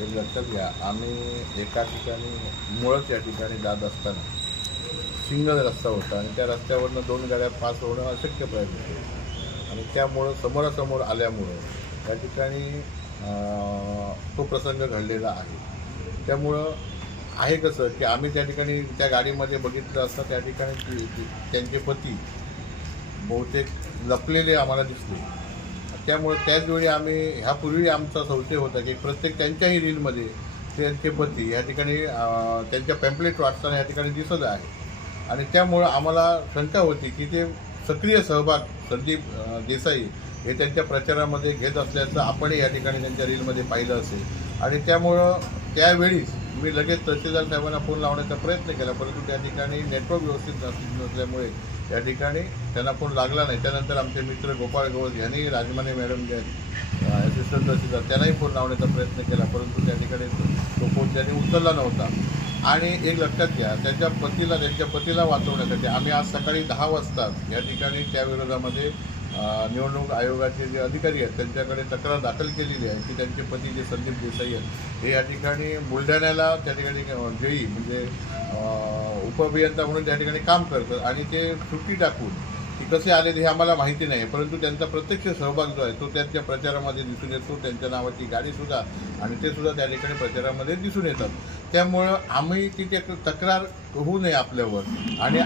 एक लक्षात घ्या, आम्ही एका ठिकाणी मुळच या ठिकाणी जात असताना सिंगल रस्ता होता आणि त्या रस्त्यावरनं 2 गाड्या पास होणं अशक्य प्रयत्न होतं आणि त्यामुळं समोरासमोर आल्यामुळं त्या ठिकाणी तो प्रसंग घडलेला आहे. त्यामुळं आहे कसं की आम्ही त्या ठिकाणी त्या गाडीमध्ये बघितलं असता त्या ठिकाणी त्यांचे पती बहुतेक लपलेले आम्हाला दिसले. त्यामुळे त्याचवेळी आम्ही ह्यापूर्वी आमचा संशय होता की प्रत्येक त्यांच्याही रीलमध्ये त्यांचे पती या ठिकाणी त्यांच्या पॅम्पलेट वाटताना या ठिकाणी दिसत आहे आणि त्यामुळं आम्हाला शंका होती की ते सक्रिय सहभाग संदीप देसाई हे त्यांच्या प्रचारामध्ये घेत असल्याचं आपणही या ठिकाणी त्यांच्या रीलमध्ये पाहिलं असेल आणि त्यामुळं त्यावेळीच मी लगेच तहसीलदार साहेबांना फोन लावण्याचा प्रयत्न केला, परंतु त्या ठिकाणी नेटवर्क व्यवस्थित नसल्यामुळे त्या ठिकाणी त्यांना फोन लागला नाही. त्यानंतर आमचे मित्र गोपाळ गवस यांनी राजमाने मॅडम जे असिस्टंट तहसीलदार त्यांनाही फोन लावण्याचा प्रयत्न केला, परंतु त्या ठिकाणी तो फोन त्यांनी उचलला नव्हता. आणि एक लक्षात घ्या, त्यांच्या पतीला वाचवण्यासाठी आम्ही आज सकाळी 10 वाजता या ठिकाणी त्या विरोधामध्ये निवडणूक आयोगाचे जे अधिकारी आहेत त्यांच्याकडे तक्रार दाखल केलेली आहे की त्यांचे पती जे संदीप देसाई आहेत हे या ठिकाणी बुलढाण्याला त्या ठिकाणी जेई म्हणजे उपअभियंता म्हणून त्या ठिकाणी काम करतात आणि ते सुट्टी टाकून की कसे आले हे आम्हाला माहिती नाही, परंतु त्यांचा प्रत्यक्ष सहभाग जो आहे तो त्यांच्या प्रचारामध्ये दिसून येतो. त्यांच्या नावाची गाडीसुद्धा आणि ते सुद्धा त्या ठिकाणी प्रचारामध्ये दिसून येतात. त्यामुळं आम्ही तिथे तक्रार होऊ नये आपल्यावर आणि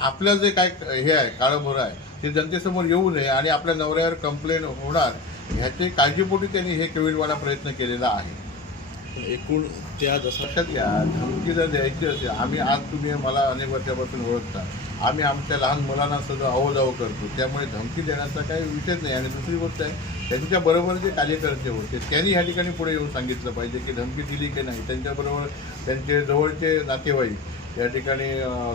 आपलं जे काय हे आहे काळंभोर आहे ते जनतेसमोर येऊ नये आणि आपल्या नवऱ्यावर कंप्लेंट होणार ह्याची काळजीपोटी त्यांनी हे केविलवाणा प्रयत्न केलेला आहे. एकूण त्या लक्षात घ्या, धमकी जर द्यायची असेल, आम्ही आज तुम्ही मला अनेक वर्षापासून ओळखता, आम्ही आमच्या लहान मुलांना सगळं अवजाव करतो, त्यामुळे धमकी देण्याचा काही विषयच नाही. आणि दुसरी गोष्ट आहे, त्यांच्याबरोबर जे कार्यकर्ते होते त्यांनी ह्या ठिकाणी पुढे येऊन सांगितलं पाहिजे की धमकी दिली की नाही. त्यांच्याबरोबर त्यांचे जवळचे नातेवाईक या ठिकाणी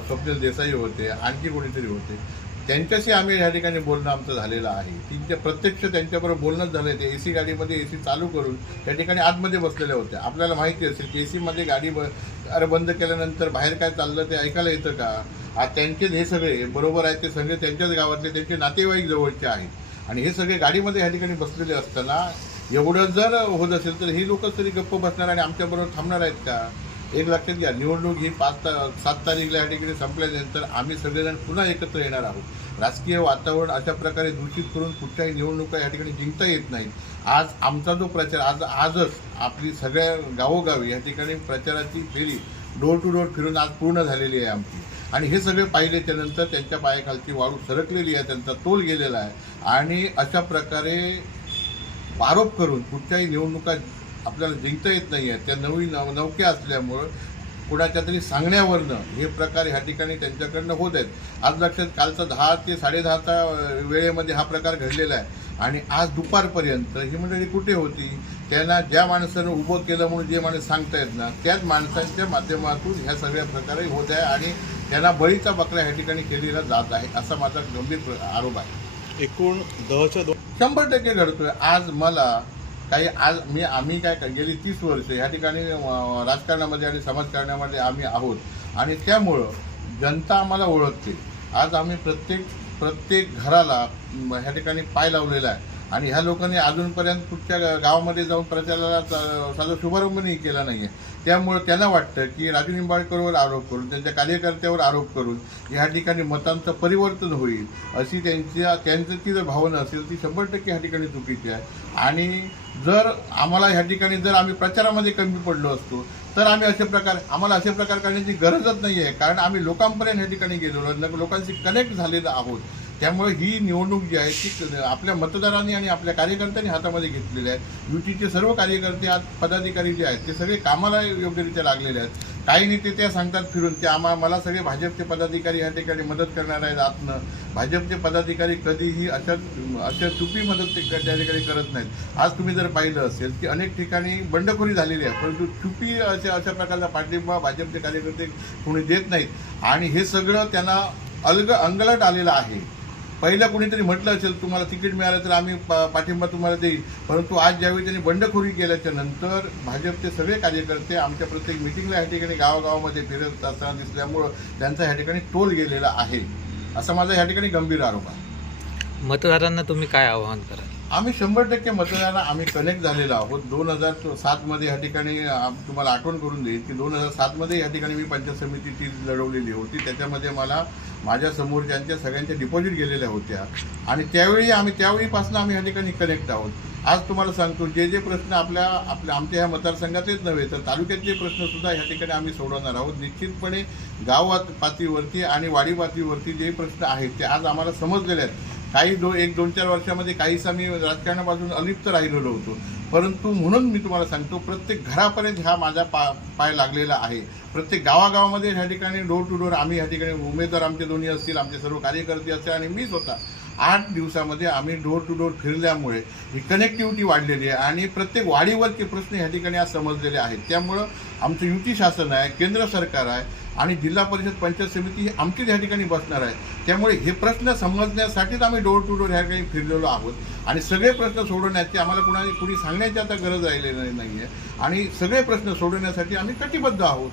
स्वप्नील देसाई होते, आणखी कोणीतरी होते, त्यांच्याशी आम्ही ह्या ठिकाणी बोलणं आमचं झालेलं आहे. प्रत्यक्ष त्यांच्याबरोबर बोलणंच झालं. ते AC गाडीमध्ये AC चालू करून त्या ठिकाणी आतमध्ये बसलेल्या होत्या. आपल्याला माहिती असेल की AC गाडी बंद केल्यानंतर बाहेर काय चाललं ते ऐकायला येतं का? आज त्यांचे हे सगळे बरोबर आहेत, ते सगळे त्यांच्याच गावातले त्यांचे नातेवाईक जवळचे आहेत आणि हे सगळे गाडीमध्ये ह्या ठिकाणी बसलेले असताना एवढं जर होत असेल तर ही लोकं तरी गप्प बसणार आणि आमच्याबरोबर थांबणार आहेत का? एक लक्षात घ्या, निवडणूक ही 7 तारीखला या ठिकाणी संपल्यानंतर आम्ही सगळेजण पुन्हा एकत्र येणार आहोत. राजकीय वातावरण अशा प्रकारे दूषित करून कुठल्याही निवडणुका या ठिकाणी जिंकता येत नाहीत. आज आमचा जो प्रचार आजच आपली सगळ्या गावोगावी या ठिकाणी प्रचाराची फेरी डोर टू डोर फिरून आज पूर्ण झालेली आहे आमची. आणि हे सगळे पाहिले त्यानंतर त्यांच्या पायाखालची वाळू सरकलेली आहे, त्यांचा तोल गेलेला आहे आणि अशा प्रकारे आरोप करून कुठल्याही निवडणुका आपल्याला जिंकता येत नाही आहेत. त्या नवक्या असल्यामुळं कुणाच्या तरी सांगण्यावरनं हे प्रकार ह्या ठिकाणी त्यांच्याकडनं होत आहेत. आज लक्षात, कालचा 10 ते 10:30च्या वेळेमध्ये हा प्रकार घडलेला आहे आणि आज दुपारपर्यंत ही मंडळी कुठे होती? त्यांना ज्या माणसानं उभं केलं म्हणून जे माणूस सांगतायत ना, त्याच माणसांच्या माध्यमातून ह्या सगळ्या प्रकारे होत आहे आणि त्यांना बळीचा बकरा ह्या ठिकाणी केलेला जात आहे, असा माझा गंभीर आरोप आहे. एकूण 10च्या 100% घडतोय. आम्ही काय गेली 30 वर्ष ह्या ठिकाणी राजकारणामध्ये आणि समाजकारणामध्ये आम्ही आहोत आणि त्यामुळं जनता आम्हाला ओळखते. आज आम्ही प्रत्येक घराला ह्या ठिकाणी पाय लावलेला आहे आणि ह्या लोकांनी अजूनपर्यंत कुठच्या गावामध्ये जाऊन प्रचाराला साधा शुभारंभही केला नाही आहे. त्यामुळं त्यांना वाटतं की राजू निंबाळकरवर आरोप करून, त्यांच्या कार्यकर्त्यावर आरोप करून ह्या ठिकाणी मतांचं परिवर्तन होईल अशी त्यांची जर भावना असेल ती 100% ह्या ठिकाणी चुकीची आहे. आणि जर आम्हाला ह्या ठिकाणी जर आम्ही प्रचारामध्ये कमी पडलो असतो तर आम्हाला असे प्रकार करण्याची गरजच नाही आहे, कारण आम्ही लोकांपर्यंत ह्या ठिकाणी गेलेलो, लोकांशी कनेक्ट झालेलो आहोत. त्यामुळे ही निवडणूक जी आहे ती आपल्या मतदारांनी आणि आपल्या कार्यकर्त्यांनी हातामध्ये घेतलेली आहे. युतीचे सर्व कार्यकर्ते आज पदाधिकारी जे आहेत ते सगळे कामाला योग्यरित्या लागलेले आहेत. काही नेते त्या सांगतात फिरून ते मला सगळे भाजपचे पदाधिकारी या ठिकाणी मदत करणार आहेत. आतनं भाजपचे पदाधिकारी कधीही अशा चुपी मदत त्या ठिकाणी करत नाहीत. आज तुम्ही जर पाहिलं असेल की अनेक ठिकाणी बंडखोरी झालेली आहे, परंतु चुपी अशा प्रकारचा पाठिंबा भाजपचे कार्यकर्ते कोणी देत नाहीत आणि हे सगळं त्यांना अंगलट आलेलं आहे. पहिलं कोणीतरी म्हटलं असेल तुम्हाला तिकीट मिळालं तर आम्ही पाठिंबा तुम्हाला देईल, परंतु आज ज्यावेळी त्यांनी बंडखोरी केल्याच्या नंतर भाजपचे सगळे कार्यकर्ते आमच्या प्रत्येक मिटिंगला ह्या ठिकाणी गावागावामध्ये फिरत असताना दिसल्यामुळं त्यांचा ह्या ठिकाणी तोल गेलेला आहे, असा माझा ह्या ठिकाणी गंभीर आरोप आहे. मतदारांना तुम्ही काय आवाहन कराल? आम्ही 100% मतदारांना आम्ही कनेक्ट झालेलो आहोत. 2007मध्ये या ठिकाणी तुम्हाला आठवण करून देईल की 2007मध्ये या ठिकाणी मी पंचायत समितीची लढवलेली होती. त्याच्यामध्ये मला माझ्या समोरच्यांच्या सगळ्यांच्या डिपॉझिट गेलेल्या होत्या आणि त्यावेळीपासून आम्ही या ठिकाणी कनेक्ट आहोत. आज तुम्हाला सांगतो जे प्रश्न आमच्या ह्या मतदारसंघाचेच नव्हे तर तालुक्यातले प्रश्नसुद्धा ह्या ठिकाणी आम्ही सोडवणार आहोत. निश्चितपणे गाव पातळीवरती आणि वाडी पातळीवरती जे प्रश्न आहेत ते आज आम्हाला समजलेले आहेत. काही 1-2-4 वर्षामध्ये काहीच आम्ही राजकारणापासून अलिप्त राहिलेलो होतो, परंतु म्हणून मी तुम्हाला सांगतो प्रत्येक घरापर्यंत हा माझा पाय लागलेला आहे. प्रत्येक गावागावामध्ये ह्या ठिकाणी डोर टू डोर आम्ही ह्या ठिकाणी उमेदवार आमचे दोन्ही असतील, आमचे सर्व कार्यकर्ते असतील आणि मी स्वतः 8 दिवसामध्ये आम्ही डोर टू डोर फिरल्यामुळे ही कनेक्टिव्हिटी वाढलेली आहे आणि प्रत्येक वाडीवरचे प्रश्न ह्या ठिकाणी आज समजलेले आहेत. त्यामुळं आमचं युती शासन आहे, केंद्र सरकार आहे आणि जिल्हा परिषद पंचायत समिती ही आमचीच ह्या ठिकाणी बसणार आहे. त्यामुळे हे प्रश्न समजण्यासाठीच आम्ही डोर टू डोर ह्या ठिकाणी फिरलेलो आहोत आणि सगळे प्रश्न सोडवण्याची आम्हाला कुणी सांगण्याची आता गरज राहिलेली नाही आहे आणि सगळे प्रश्न सोडवण्यासाठी आम्ही कटिबद्ध आहोत.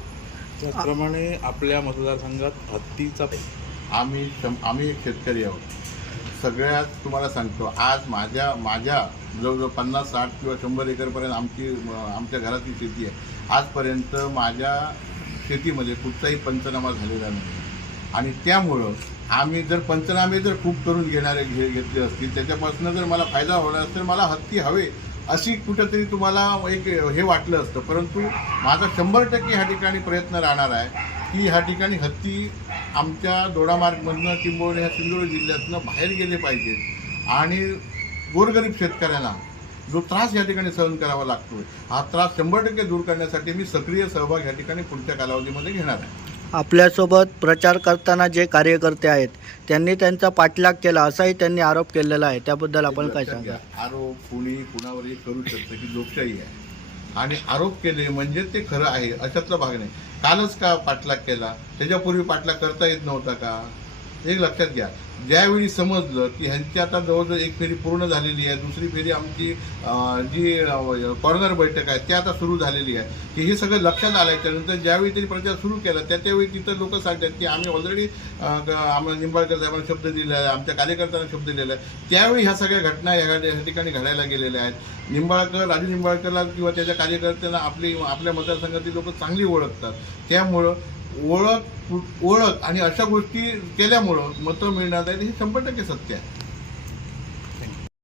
त्याचप्रमाणे आपल्या मतदारसंघात हत्तीचा आम्ही एक शेतकरी आहोत. सगळ्यात तुम्हाला सांगतो आज माझ्या जवळजवळ 50-60 किंवा 100 एकरपर्यंत आमच्या घरातली शेती आहे. आजपर्यंत माझ्या शेतीमध्ये कुठचाही पंचनामा झालेला नाही आणि त्यामुळं आम्ही जर पंचनामे खूप करून घेतले असतील त्याच्यापासून जर मला फायदा होणार असेल मला हत्ती हवे अशी कुठंतरी तुम्हाला एक हे वाटलं असतं, परंतु माझा 100% ह्या ठिकाणी प्रयत्न राहणार आहे की ह्या ठिकाणी हत्ती आमच्या दोडामार्गमधनं किंबहुना ह्या सिंधुदुर्ग जिल्ह्यातनं बाहेर गेले पाहिजेत आणि गोरगरीब शेतकऱ्यांना जो त्रास या ठिकाणी सहन करावा लागतो हा त्रास 100% दूर करण्यासाठी मी सक्रिय सहभाग या ठिकाणी पुढच्या कालावधीमध्ये घेणार आहे. आपल्यासोबत प्रचार करताना जे कार्यकर्ते आहेत त्यांनी त्यांचा पाठलाग केला असाही त्यांनी आरोप केलेला आहे, त्याबद्दल आपण काय सांगा? आरोप कुणावरही करू शकतं की लोकशाही आहे आणि आरोप केले म्हणजे ते खरं आहे अशातला भाग नाही. कालच का पाठलाग केला, त्याच्यापूर्वी पाठलाग करता येत नव्हता का? एक लक्षात घ्या, ज्यावेळी समजलं की ह्यांची आता जवळजवळ एक फेरी पूर्ण झालेली आहे, दुसरी फेरी आमची जी कॉर्नर बैठक आहे ती आता सुरू झालेली आहे की हे सगळं लक्षात आलं. त्यानंतर ज्यावेळी त्यांनी प्रचार सुरू केला त्यावेळी तिथं लोक सांगतात की आम्ही ऑलरेडी आम्हाला निंबाळकर साहेबांना शब्द दिलेला आहे, आमच्या कार्यकर्त्यांना शब्द दिलेला आहे. त्यावेळी ह्या सगळ्या घटना ह्या ठिकाणी घडायला गेलेल्या आहेत. राजू निंबाळकरला किंवा त्याच्या कार्यकर्त्यांना आपल्या मतदारसंघातील लोक चांगली ओळखतात. त्यामुळं ओळख आणि अशा गोष्टी केल्यामुळं मतं मिळणार आहेत हे 100% सत्य आहे.